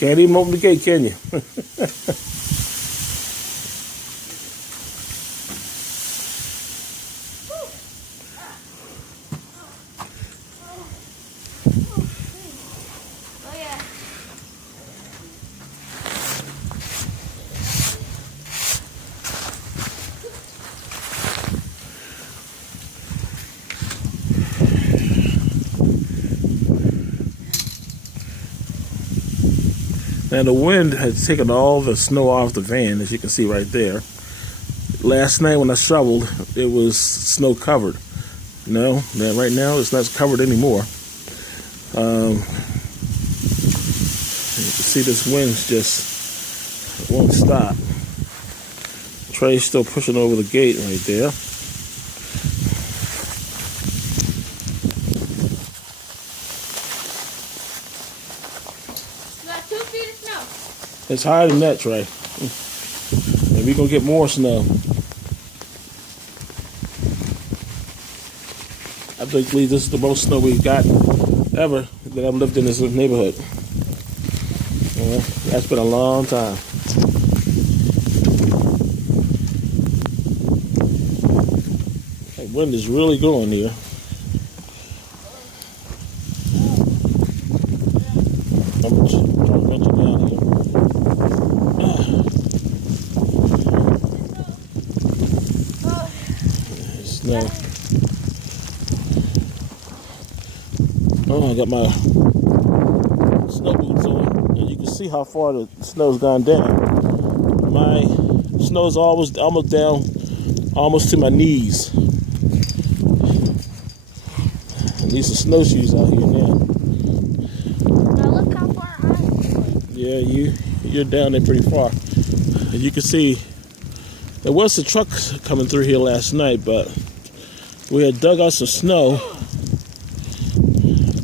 Can't even open the gate, can you? Now the wind has taken all the snow off the van, as you can see right there. Last night when I shoveled, it was snow covered. No, right now it's not covered anymore. You can see this wind just won't stop. Trey's still pushing over the gate right there. It's higher than that, Trey. And we're going to get more snow. I believe this is the most snow we've got ever that I've lived in this neighborhood. That's been a long time. That wind is really going here. I'm going to run you down here. Snow. Oh, I got my snow boots on, and you can see how far the snow's gone down. My snow's almost down, almost to my knees. At least the snowshoes out here now. Now look how far I am. Yeah, you're down there pretty far. And you can see there was a truck coming through here last night, but we had dug out some snow,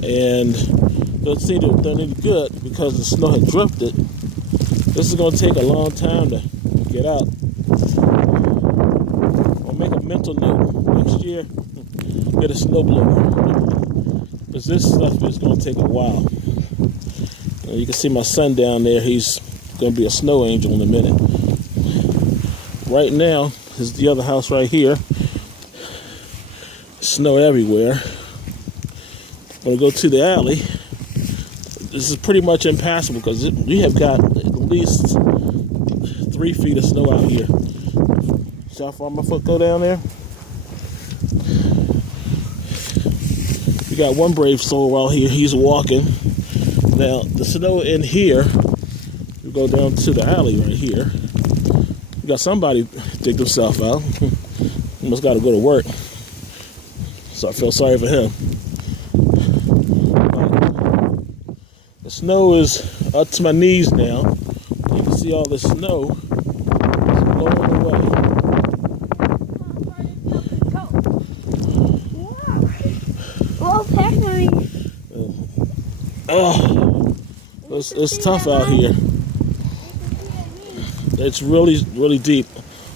and don't seem to have done any good because the snow had drifted. This is going to take a long time to get out. I'll make a mental note next year, get a snowblower, because this stuff is going to take a while. You can see my son down there. He's going to be a snow angel in a minute. Right now, this is the other house right here. Snow everywhere. I'm going to go to the alley. This is pretty much impassable because we have got at least 3 feet of snow out here. See how far my foot go down there? We got one brave soul out here. He's walking. Now, the snow in here, we go down to the alley right here. We got somebody dig themselves out. He must got to go to work. So I feel sorry for him. The snow is up to my knees now. You can see all the snow is blowing away. Oh, it's tough out here. It's really, really deep.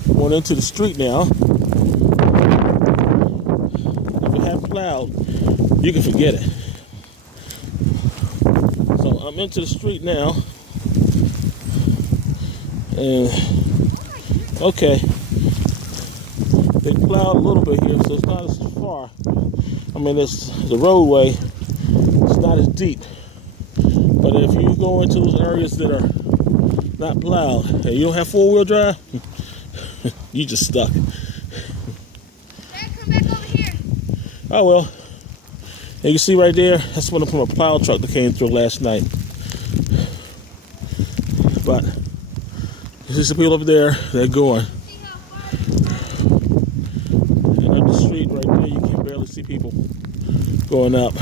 Going into the street now. If it had plowed, you can forget it. So I'm into the street now. And okay, they plowed a little bit here, so it's not as far. I mean, it's the roadway. It's not as deep. But if you go into those areas that are not plowed and you don't have 4-wheel drive, you just stuck. Dad, come back over here. Oh well. And you can see right there, that's one from a plow truck that came through last night. But you see some people up there, they're going. And up the street right there, you can barely see people going up.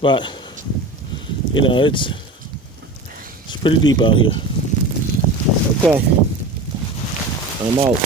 But you know, it's pretty deep out here. Okay, I'm out.